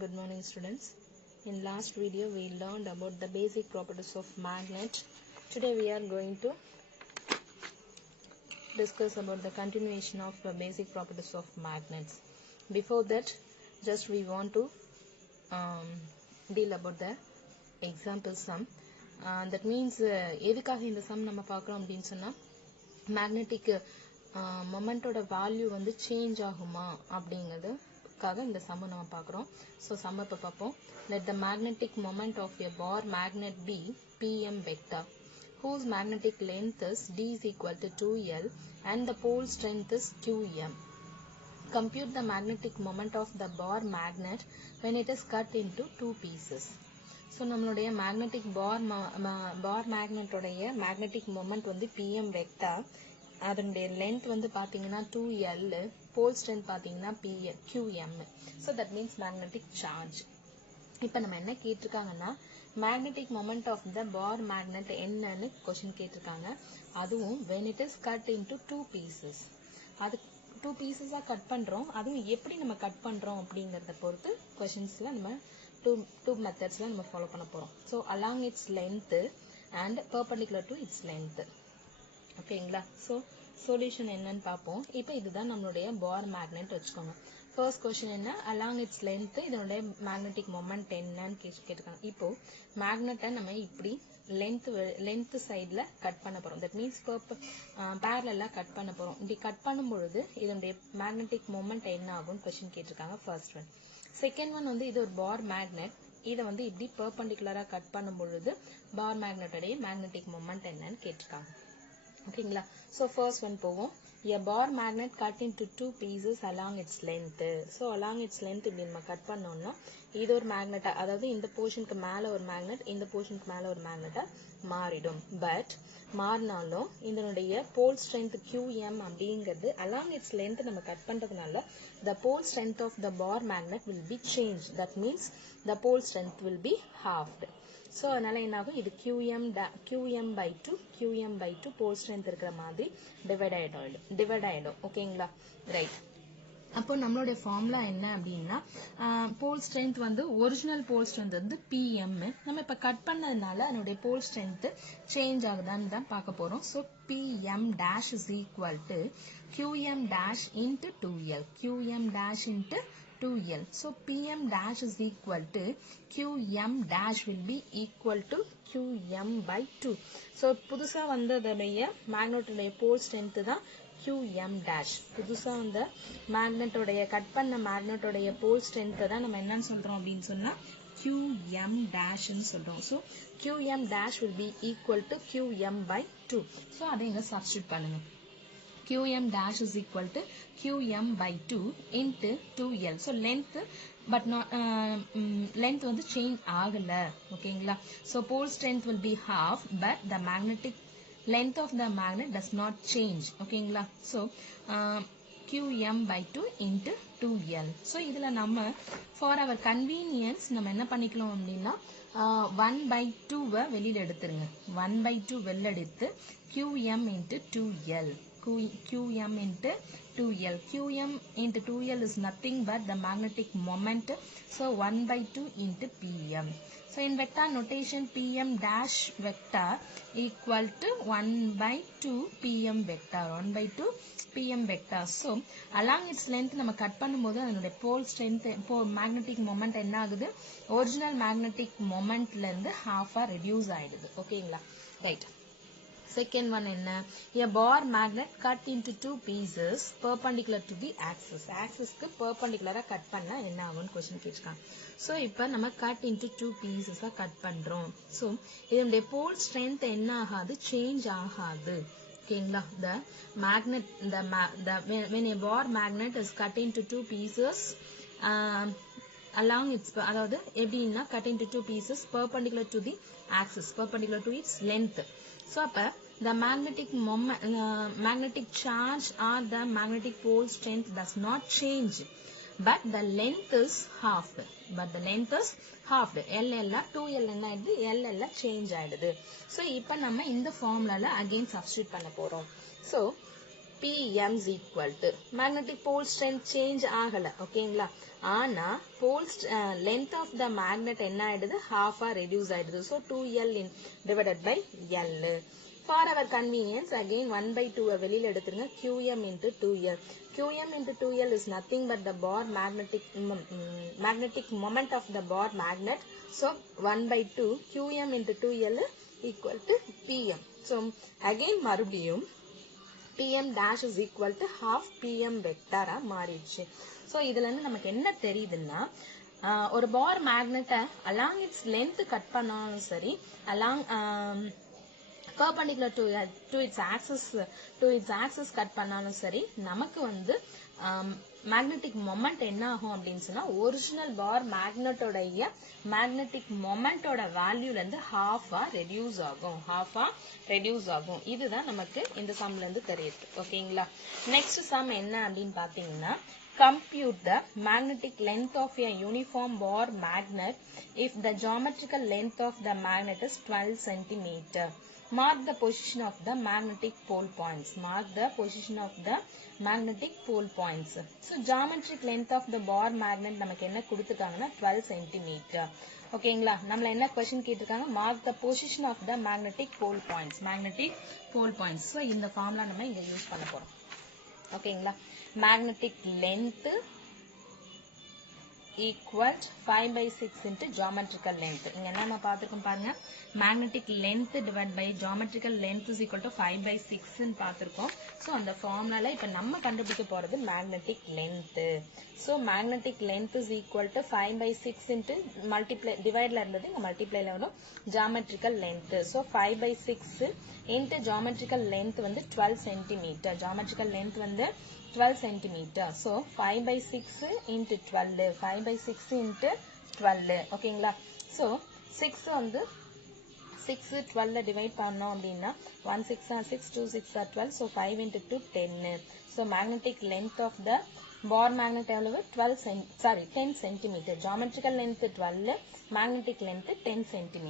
Good morning students. In last video we learned about the basic properties of magnet. Today we are going to discuss about the continuation of the basic properties of magnets. Before that, just we want to deal about the example sum. That means எதுக்காக இந்த sum நம்ம பார்க்குறோம் அப்படின்னு சொன்னா magnetic moment ஓட value வந்து change ஆகுமா அப்படிங்கிறதுக்காக இந்த sum நம்ம பார்க்குறோம். So sum இப்ப பார்ப்போம். Let the magnetic moment of a bar magnet be Pm vector whose magnetic length is d is equal to 2L and the pole strength is Qm. Compute the magnetic moment of the bar magnet when it is cut into two pieces. So நம்மளுடைய magnetic bar magnet உடைய magnetic moment வந்து Pm vector, அதனுடைய length வந்து பாத்தீங்கன்னா 2L, pole strength பாத்தீங்கன்னா Qm. So that means magnetic charge. இப்போ நம்ம என்ன கேட்டிருக்காங்கன்னா magnetic moment of the bar magnet என்னன்னு क्वेश्चन கேட்டிருக்காங்க. அதுவும் when it is cut into two pieces. அது two pieces கட் பண்றோம். அதுவும் எப்படி நம்ம கட் பண்றோம் அப்படிங்கறத பொறுத்து क्वेश्चंसல நம்ம two methodsல நம்ம ஃபாலோ பண்ண போறோம். So along its length and perpendicular to its length. ஓகேங்களா? So solution என்னன்னு பாப்போம். இப்போ இதுதான் நம்மளுடைய bar magnet வச்சுக்கோங்க. First question என்ன? Along its length இதனுடைய magnetic moment என்னன்னு கேட்டிருக்காங்க. இப்போ magnet நம்ம இப்படி length sideல கட் பண்ண போறோம். That means parallel கட் பண்ண போறோம். இப்படி கட் பண்ணும் பொழுது இதனுடைய magnetic moment என்ன ஆகும் question கேட்டிருக்காங்க. First one. Second one வந்து இது ஒரு bar magnet. இத வந்து இப்படி perpendicular கட் பண்ணும் பொழுது bar magnet உடைய magnetic moment என்னன்னு கேட்டிருக்காங்க. ஓகேங்களா? So first one போவோம். A bar magnet cut into two pieces along its length. So along its length இப்படி நம்ம கட் பண்ணோம்னா இது ஒரு மேக்னெட்டா, அதாவது இந்த போர்ஷனுக்கு மேல ஒரு மேக்னெட், இந்த போர்ஷனுக்கு மேல ஒரு மேக்னெட்டா மாறிடும். பட் மாறினாலும் இதனுடைய போல் ஸ்ட்ரென்த் Qm அப்படிங்கிறது along its length நம்ம கட் பண்றதுனால the pole strength of the bar magnet will be changed. That means the pole strength will be halved. So அதனால என்ன ஆகும்? இது Qm by 2 pole strength இருக்கிற மாதிரி டிவைட் ஆயிடும். ஓகேங்களா? ரைட். அப்போ நம்மளுடைய ஃபார்முலா என்ன அப்படின்னா போல் ஸ்ட்ரென்த் வந்து ஒரிஜினல் போல் ஸ்ட்ரென்த் வந்து Pm. நம்ம இப்ப கட் பண்ணதுனால அதனுடைய போல் ஸ்ட்ரென்த் சேஞ்ச் ஆகுதான்னு தான் பார்க்க போறோம். So Pm dash is equal to Qm dash into 2L. Qm dash into 2L. So Pm dash is equal to Qm dash will be equal to Qm by 2. So புதுசா வந்ததுடைய மேக்னெட்டுடைய போல் strength தான் Qm dash. புதுசா அந்த மேக்னெட்டோடைய cut பண்ண மேக்னெட்டோடைய போல் strength தான் நம்ம என்னன்னு சொல்றோம் அப்படின்னு சொன்னா Qm dash ன்னு சொல்றோம். So Qm dash will be equal to Qm by 2. So அதை இங்க சப்ஸ்டிட்யூட் பண்ணுங்க. Qm dash is equal to Qm by 2 into 2L. So length but not length வந்து change ஆகல. ஓகேங்களா? So pole strength will be half but the magnetic length of the magnet does not change. ஓகேங்களா? So Qm by 2 into 2L. So இதுல நம்ம for our convenience நம்ம என்ன பண்ணிக்கலாம் அப்படின்னா 1 by 2 வெளியில எடுத்துருங்க. 1 by 2 வெளியில எடுத்து Qm into 2L. Qm into 2L. Qm into 2L is nothing but the magnetic moment. So 1 by 2 into Pm. So in vector notation Pm dash vector equal to 1 by 2 Pm vector. 1 by 2 Pm vector. So along its length நம்ம cut பண்ணும்போது அதனுடைய pole strength magnetic moment என்ன ஆகுது? Original magnetic momentல இருந்து half reduce ஆயிடுது. ஓகேங்களா? Right. Second one என்ன? A bar magnet cut into two pieces perpendicular to the axis. Axisக்கு perpendicular cut பண்ணா என்ன ஆகும்னு क्वेश्चन கேட்காங்க. So இப்போ நம்ம cut into two pieces cut பண்றோம். So இதனுடைய pole strength என்ன ஆகாது? சேஞ்ச் ஆகாது. ஓகேங்களா? The magnet when a bar magnet is cut into two pieces along its, அதாவது எப்படின்னா cut into two pieces perpendicular to the axis, perpendicular to its length. So அப்ப the magnetic charge or the magnetic pole strength does not change but the length is halved. L 2L என்ன ஆயிடுது? L change ஆயிடுது. So இப்போ நம்ம இந்த ஃபார்முலால again substitute பண்ண போறோம். So PM is equal to magnetic pole strength change ஆகல ஓகேங்களா ஆனா pole length of the magnet என்ன ஆயிடுது half reduce ஆயிடுது so 2L divided by L. For our convenience again 1/2 வெளியில எடுத்துருங்க QM into 2L. QM into 2L is nothing but the bar magnetic moment of the bar magnet. So 1/2 QM into 2L equal to PM. So again மறுபடியும் PM dash is equal to half PM vector மாறிடுச்சு. So இதுல இருந்து நமக்கு என்ன தெரியுதுன்னா ஒரு பார் மேக்னெட்டை along its length cut பண்ணாலும் சரி along perpendicular to its axis cut பண்ணாலும் சரி நமக்கு வந்து magnetic moment என்ன ஆகும் அப்படின்னு சொன்னா ஒரிஜினல் பார் மேக்னெட்டோடைய magnetic momentோட வேல்யூல இருந்து half reduce ஆகும் இதுதான் நமக்கு இந்த சம்ல இருந்து தெரியுது ஓகேங்களா நெக்ஸ்ட் சம் என்ன அப்படின்னு பாத்தீங்கன்னா compute the magnetic length of a uniform bar magnet if the geometrical length of the magnet is 12 cm. Mark the position of the magnetic pole points. So geometric length of the bar magnet நமக்கு என்ன கொடுத்துட்டாங்கன்னா 12 cm. ஓகேங்களா நம்மள என்ன question கேட்டிருக்காங்க mark the position of the magnetic pole points. So இந்த formula நம்ம இங்க use பண்ண போறோம் ஓகேங்களா magnetic length equal 5/6 into geometrical length. இங்க என்ன நம்ம பார்த்திருக்கோம் பாருங்க magnetic length divided by geometrical length is equal to 5/6 ன்னு பார்த்திருக்கோம் சோ அந்த ஃபார்முலால இப்ப நம்ம கண்டுபிடிக்க போறது magnetic length. So magnetic length is equal to 5/6 into multiply divideல இருந்தது இங்க multiplyல வரும் geometrical length. So 5/6 into geometrical length வந்து 12 cm. geometrical length வந்து 12 cm. So 5/6 into 12. 5/6 into 12. ஓகேங்களா so 6 வந்து 6 12 டிவைட் பண்ணோம் அப்படின்னா 1 6 are 6 2 6 are 12 so 5 into 2 10. So magnetic length of the bar magnet எவ்வளவு 10 cm. geometrical length 12 magnetic length 10 cm.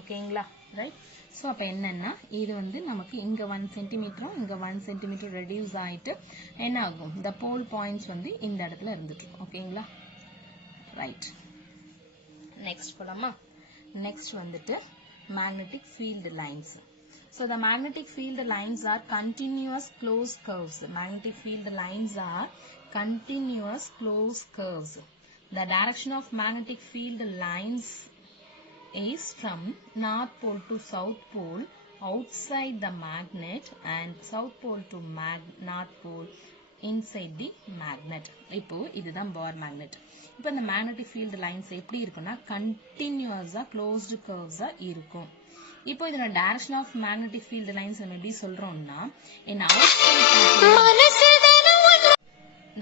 ஓகேங்களா right so அப்ப என்னன்னா இது வந்து நமக்கு இங்க 1 cm இங்க 1 cm ரெடியூஸ் ஆயிட்டு என்ன ஆகும் the pole points வந்து இந்த இடத்துல இருந்துட்டு ஓகேங்களா ரைட் நெக்ஸ்ட் போலாமா நெக்ஸ்ட் வந்துட்டு magnetic field lines. So the magnetic field lines are continuous closed curves. Magnetic field lines are continuous closed curves. The direction of magnetic field lines is from north pole to south pole outside the magnet and south pole to north pole inside the magnet. இப்போ இதுதான் bar magnet. இப்போ இந்த magnetic field lines எப்படி இருக்குன்னா continuous closed curves இருக்கும். இப்போ இதோட direction of magnetic field lines நம்ம எப்படி சொல்றோம்னா in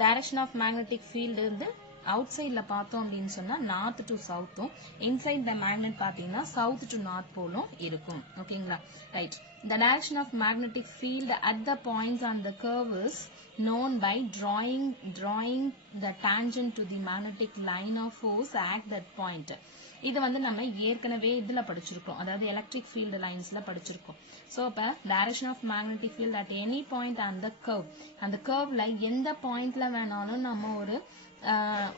direction of magnetic field வந்து outsideல பார்த்தோம் அப்படினு சொன்னா north to south inside the magnet பாத்தீங்கன்னா south to north pole இருக்கும் ஓகேங்களா right the direction of magnetic field at the points on the curve is known by drawing the tangent to the magnetic line of force at that point. இது வந்து நம்ம ஏற்கனவே இதுல படிச்சிருக்கோம் அதாவது electric field லைன்ஸ்ல படிச்சிருக்கோம் சோ அப்ப direction of magnetic field at any point on the curve அந்த கர்வ்ல எந்த பாயிண்ட்ல வேணாலும் நம்ம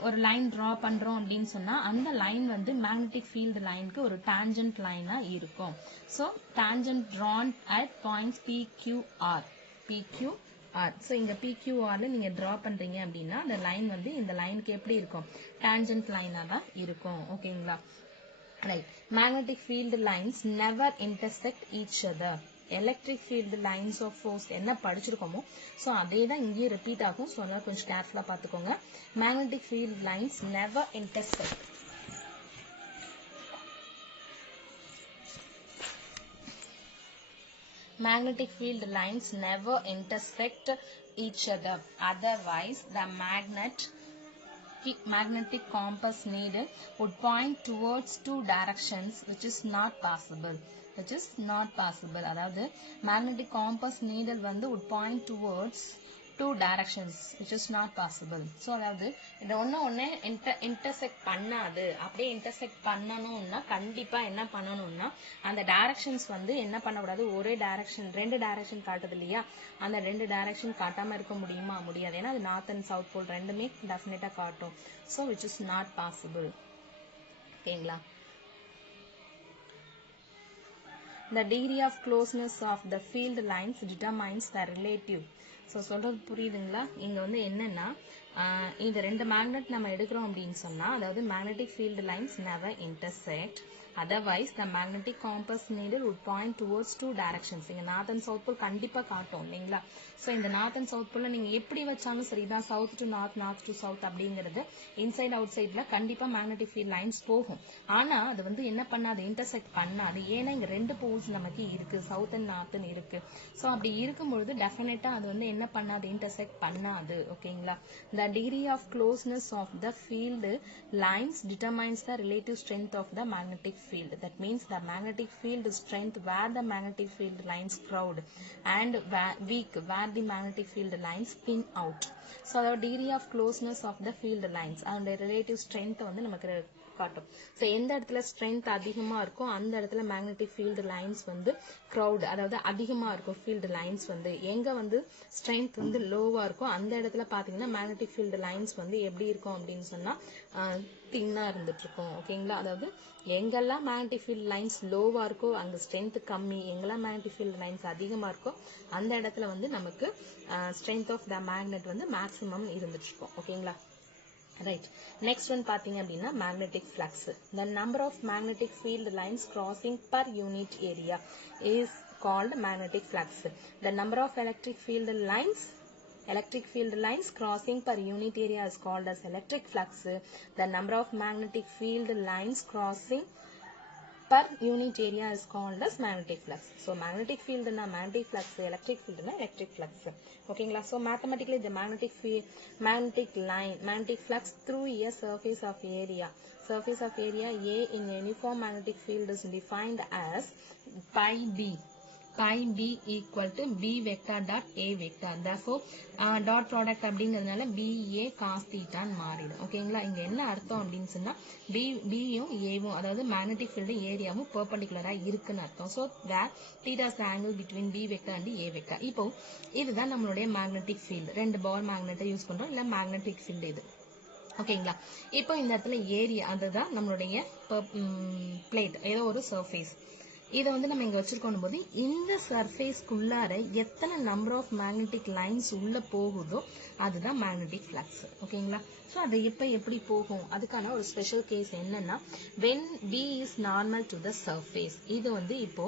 ஒரு லைன் டிரா பண்றோம் அப்படின்னு சொன்னா அந்த லைன் வந்து magnetic field லைனுக்கு ஒரு tangent லைனா இருக்கும் so tangent drawn at points PQR so இங்க PQRல நீங்க டிரா பண்றீங்க அப்படின்னா அந்த லைன் வந்து இந்த லைனுக்கு எப்படி இருக்கும் tangent லைனா தான் இருக்கும் ஓகேங்களா right magnetic field lines never intersect each other. electric field lines of force என்ன படிச்சிருக்கோமோ சோ அதே தான் இங்கே ரிப்பீட் ஆகும் சோ அதனால கொஞ்சம் கேர்ஃபுல்லா பாத்துக்கோங்க magnetic field lines never intersect. Magnetic field lines never intersect each other. Otherwise, the magnetic compass needle would point towards two directions, which is not possible. அதாவது magnetic compass needle வந்து would point towards two directions, which is not possible. So அதாவது இந்த ஒண்ணு intersect பண்ணாது. அப்படியே intersect பண்ணனும்னா கண்டிப்பா என்ன பண்ணனும்னா அந்த directions வந்து என்ன பண்ணக்கூடாது, ஒரே direction ரெண்டு direction காட்டுது இல்லையா, அந்த ரெண்டு direction காட்டாம இருக்க முடியுமா, முடியாது. ஏன்னா அது north and south pole ரெண்டுமே டெஃபினட்டா காட்டும். So which is not possible. ஓகேங்களா? The degree of closeness of the field lines determines the relative. So சொல்றது புரியுதுங்களா? இங்க வந்து என்னன்னா இந்த ரெண்டு மேக்னெட் நம்ம எடுக்கிறோம் அப்படின்னு சொன்னா, அதாவது magnetic field lines never intersect. Otherwise the magnetic compass needle would point towards two directions. இங்க north and south pole கண்டிப்பா காட்டும் இல்லைங்களா? So இந்த north and south pole நீங்க எப்படி வச்சாலும் சரிதான், south to north, north to south அப்படிங்கிறது inside outsideல கண்டிப்பா magnetic field lines போகும். ஆனா அது வந்து என்ன பண்ணாது, intersect பண்ணாது. ஏன்னா இங்க ரெண்டு poles நமக்கு இருக்கு, south and north இருக்கு. So அப்படி இருக்கும்பொழுது டெஃபினட்டா அது வந்து என்ன பண்ணாது, intersect பண்ணாது. ஓகேங்களா? The degree of closeness of the field lines determines the relative strength of the magnetic field. That means the magnetic field strength where the magnetic field lines crowd and weak where the magnetic field lines spin out. So the degree of closeness of the field lines and the relative strength வந்து நமக்கு காட்டும். So எந்த இடத்துல strength அதிகமா இருக்கோ அந்த இடத்துல magnetic field lines வந்து crowd, அதாவது அதிகமா இருக்கும் field lines வந்து. எங்க வந்து strength வந்து லோவா இருக்கோ அந்த இடத்துல பாத்தீங்கன்னா magnetic field lines வந்து எப்படி இருக்கும் அப்படின்னு சொன்னா தின்னா இருந்துட்டு இருக்கும். ஓகேங்களா? அதாவது எங்கெல்லாம் magnetic field lines லோவா இருக்கோ அங்க strength கம்மி, எங்கெல்லாம் magnetic field lines அதிகமா இருக்கோ அந்த இடத்துல வந்து நமக்கு strength of the magnet வந்து maximum இருந்துட்டு இருக்கும். ஓகேங்களா? Right. Next one பாத்தீங்க அப்படின்னா magnetic flux. The number of magnetic field lines crossing per unit area is called magnetic flux. The number of electric field lines crossing per unit area is called as electric flux. The number of magnetic field lines crossing per unit area is called as magnetic flux. So magnetic field na magnetic flux, electric field na electric flux. Okay, so mathematically the magnetic flux through a surface of area A in uniform magnetic field is defined as pi b equal to b vector dot a vector. Therefore dot product அப்படிங்கிறதுனால ba cos theta மாறிடும். ஓகேங்களா? இங்க என்ன அர்த்தம் அப்படின்னு சொன்னா b யும் a வும், அதாவது magnetic field ஏரியாவும் perpendicular-ஆ இருக்குன்னு அர்த்தம். So where theta is the angle between b vector and a vector. இப்போ இதுதான் நம்மளுடைய magnetic field. ரெண்டு ball magnet யூஸ் பண்றோம், இல்ல magnetic field இது. ஓகேங்களா? இப்போ இந்த இடத்துல ஏரியா, அதுதான் நம்மளுடைய பிளேட், ஏதோ ஒரு சர்ஃபேஸ். இதை வந்து நம்ம இங்க வச்சிருக்கோம் போது இந்த சர்ஃபேஸ்க்குள்ளார எத்தனை நம்பர் ஆஃப் மேக்னெட்டிக் லைன்ஸ் உள்ள போகுதோ அதுதான் மேக்னெட்டிக் ஃப்ளக்ஸ். ஓகேங்களா? ஸோ அது எப்படி போகும், அதுக்கான ஒரு ஸ்பெஷல் கேஸ் என்னன்னா when B is normal to the surface. இது வந்து இப்போ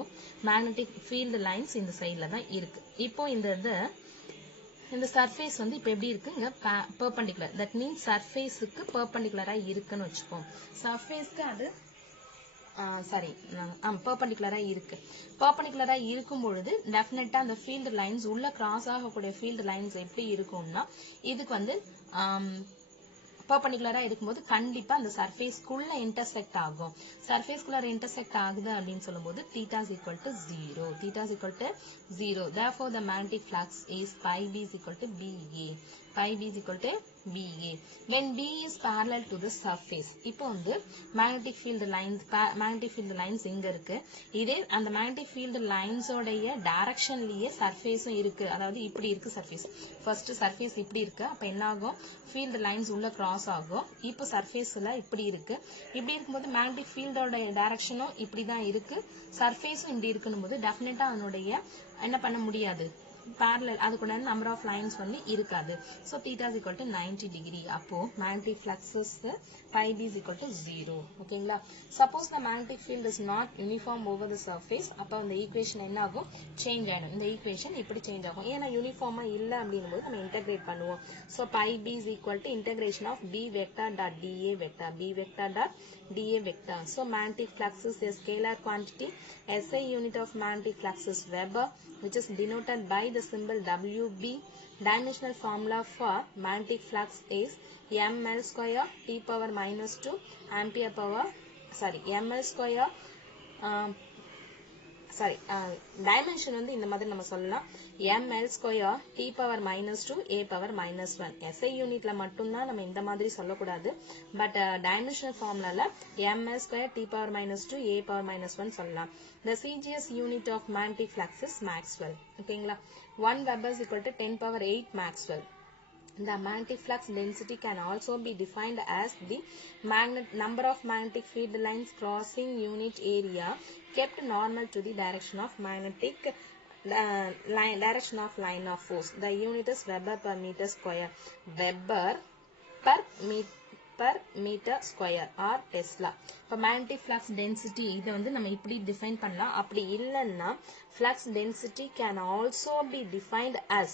மேக்னெட்டிக் ஃபீல்டு லைன்ஸ் இந்த சைட்ல தான் இருக்கு. இப்போ இந்த சர்ஃபேஸ் வந்து இப்போ எப்படி இருக்கு, இங்க பெர்பெண்டிகுலர். தட் மீன்ஸ் சர்ஃபேஸுக்கு பெர்பெண்டிகுலரா இருக்குன்னு வச்சுப்போம். சர்ஃபேஸ்க்கு அது பெர்பெண்டிகுலரா இருக்கு. பெர்பெண்டிகுலரா இருக்கும் பொழுது டெஃபினட்டா அந்த ஃபீல்டு லைன்ஸ் உள்ள கிராஸ் ஆகக்கூடிய ஃபீல்டு லைன்ஸ் எப்படி இருக்கும்னா இதுக்கு வந்து பெர்பெண்டிகுலரா இருக்கும்போது கண்டிப்பா அந்த சர்ஃபேஸ்க்குள்ள இன்டர்செக்ட் ஆகும். சர்ஃபேஸ்க்குள்ள இன்டர்செக்ட் ஆகுது அப்படின்னு சொல்லும்போது theta is equal to 0. Theta is equal to 0. Therefore the magnetic flux is pi b is equal to BA. Pi b is equal to BA. When B is parallel to the surface. இப்போ வந்து magnetic field lines இங்க இருக்கு. இதே அந்த magnetic field lines ஓடைய டைரக்ஷன்லயே சர்ஃபேஸும் இருக்கு. அதாவது இப்படி இருக்கு சர்ஃபேஸ். ஃபர்ஸ்ட் சர்ஃபேஸ் இப்படி இருக்கு. அப்ப என்ன ஆகும், ஃபீல்டு லைன்ஸ் உள்ள கிராஸ் ஆகும். இப்போ சர்ஃபேஸ்ல இப்படி இருக்கு. இப்படி இருக்கும்போது மேக்னெட்டிக் ஃபீல்டோட டைரக்ஷனும் இப்படிதான் இருக்கு, சர்ஃபேஸும் இப்படி இருக்குன்னு போது டெஃபினட்டா அதனுடைய என்ன பண்ண முடியாது, parallel, அதுக்குள்ள number of lines வந்து இருக்காது. So theta is equal to 90 degree. அப்போ magnetic flux is pi b is equal to 0. ஓகேங்களா? Suppose the magnetic field is not uniform over the surface. அப்போ அந்த ஈக்குவேஷன் என்ன ஆகும், சேஞ்ச் ஆயிடும். இந்த ஈக்குவேஷன் இப்படி சேஞ்ச் ஆகும். ஏன்னா யூனிஃபார்மா இல்ல அப்படிங்கும் போது நம்ம இன்டகிரேட் பண்ணுவோம். So pi b is equal to integration of b vector dot da vector. b vector dot da vector. So magnetic flux is a scalar quantity. SI unit of magnetic flux is Weber, which is denoted by the symbol WB. Dimensional formula for magnetic flux is ml square t power minus 2 ampere power ml square sorry dimension வந்து இந்த மாதிரி நம்ம சொல்லலாம் ml square t power -2 a power -1 SI யூனிட்ல மட்டும்தான் நம்ம இந்த மாதிரி சொல்லக்கூடாது பட் டைமென்ஷனல் ஃபார்முலால ml square t power -2 a power -1 சொல்லலாம் the CGS unit of magnetic flux is Maxwell ஓகேங்களா 1 Weber is equal to 10 power 8 Maxwell. The magnetic flux density can also be defined as the number of magnetic field lines crossing unit area kept normal to the direction of magnetic direction of line of force. The unit is Weber per meter square. Weber per meter square or Tesla. இப்போ magnetic flux density இதை வந்து நம்ம இப்படி define பண்ணலாம். அப்படி இல்லைன்னா flux density can also be defined as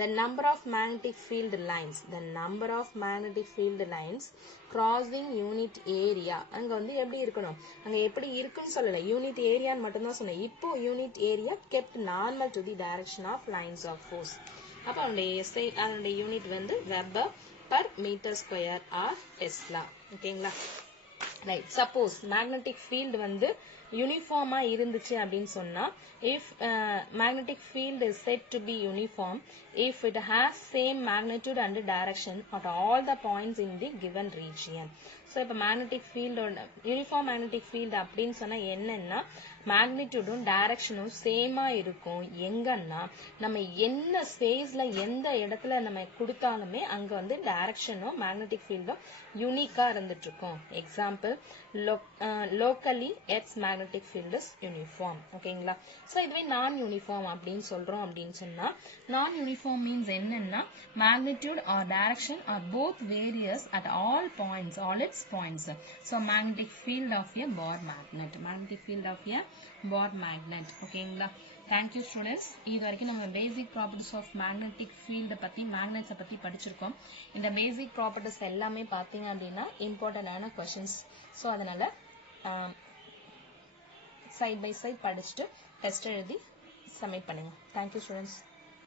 the number of magnetic field lines crossing unit area அங்க வந்து எப்படி இருக்கணும் அங்க எப்படி இருக்குன்னு சொல்லல யூனிட் ஏரியான்னு மட்டும் தான் சொன்னேன் இப்போ unit area kept normal to the direction of lines of force அப்ப அதனுடைய யூனிட் வந்து weber per meter square or Tesla ஓகேங்களா ரைட் சப்போஸ் மேக்னெட்டிக் ஃபீல்டு வந்து யூனிஃபார்மா இருந்துச்சு அப்படின்னு சொன்னா if magnetic field is said to be uniform if it has same magnitude and direction at all the points in the given region. So இப்ப magnetic field uniform magnetic field அப்படின்னு சொன்னா என்னன்னா மேக்னிடியூடும் டைரக்ஷனும் சேமா இருக்கும் எங்கன்னா நம்ம என்ன ஸ்பேஸ்ல எந்த இடத்துல நம்ம கொடுத்தாலுமே அங்க வந்து டைரக்ஷனும் மேக்னெட்டிக் ஃபீல்டும் யூனிக்கா இருந்துட்டு இருக்கும் example locally Earth's magnetic field is uniform ஓகேங்களா சோ இதுவே நான் யூனிஃபார்ம் அப்படின்னு சொல்றோம் அப்படின்னு சொன்னா நான் யூனிஃபார்ம் மீன்ஸ் என்னன்னா magnitude or direction are both various at all its points so magnetic field of a bar magnet ஓகேங்களா thank you students இது வரைக்கும் நம்ம basic properties of magnetic field பத்தி magnets பத்தி படிச்சிருக்கோம் இந்த basic properties எல்லாமே பாத்தீங்க அப்படினா important ஆன questions so அதனால side by side படிச்சிட்டு டெஸ்ட் எழுதி சப்மிட் பண்ணுங்க thank you students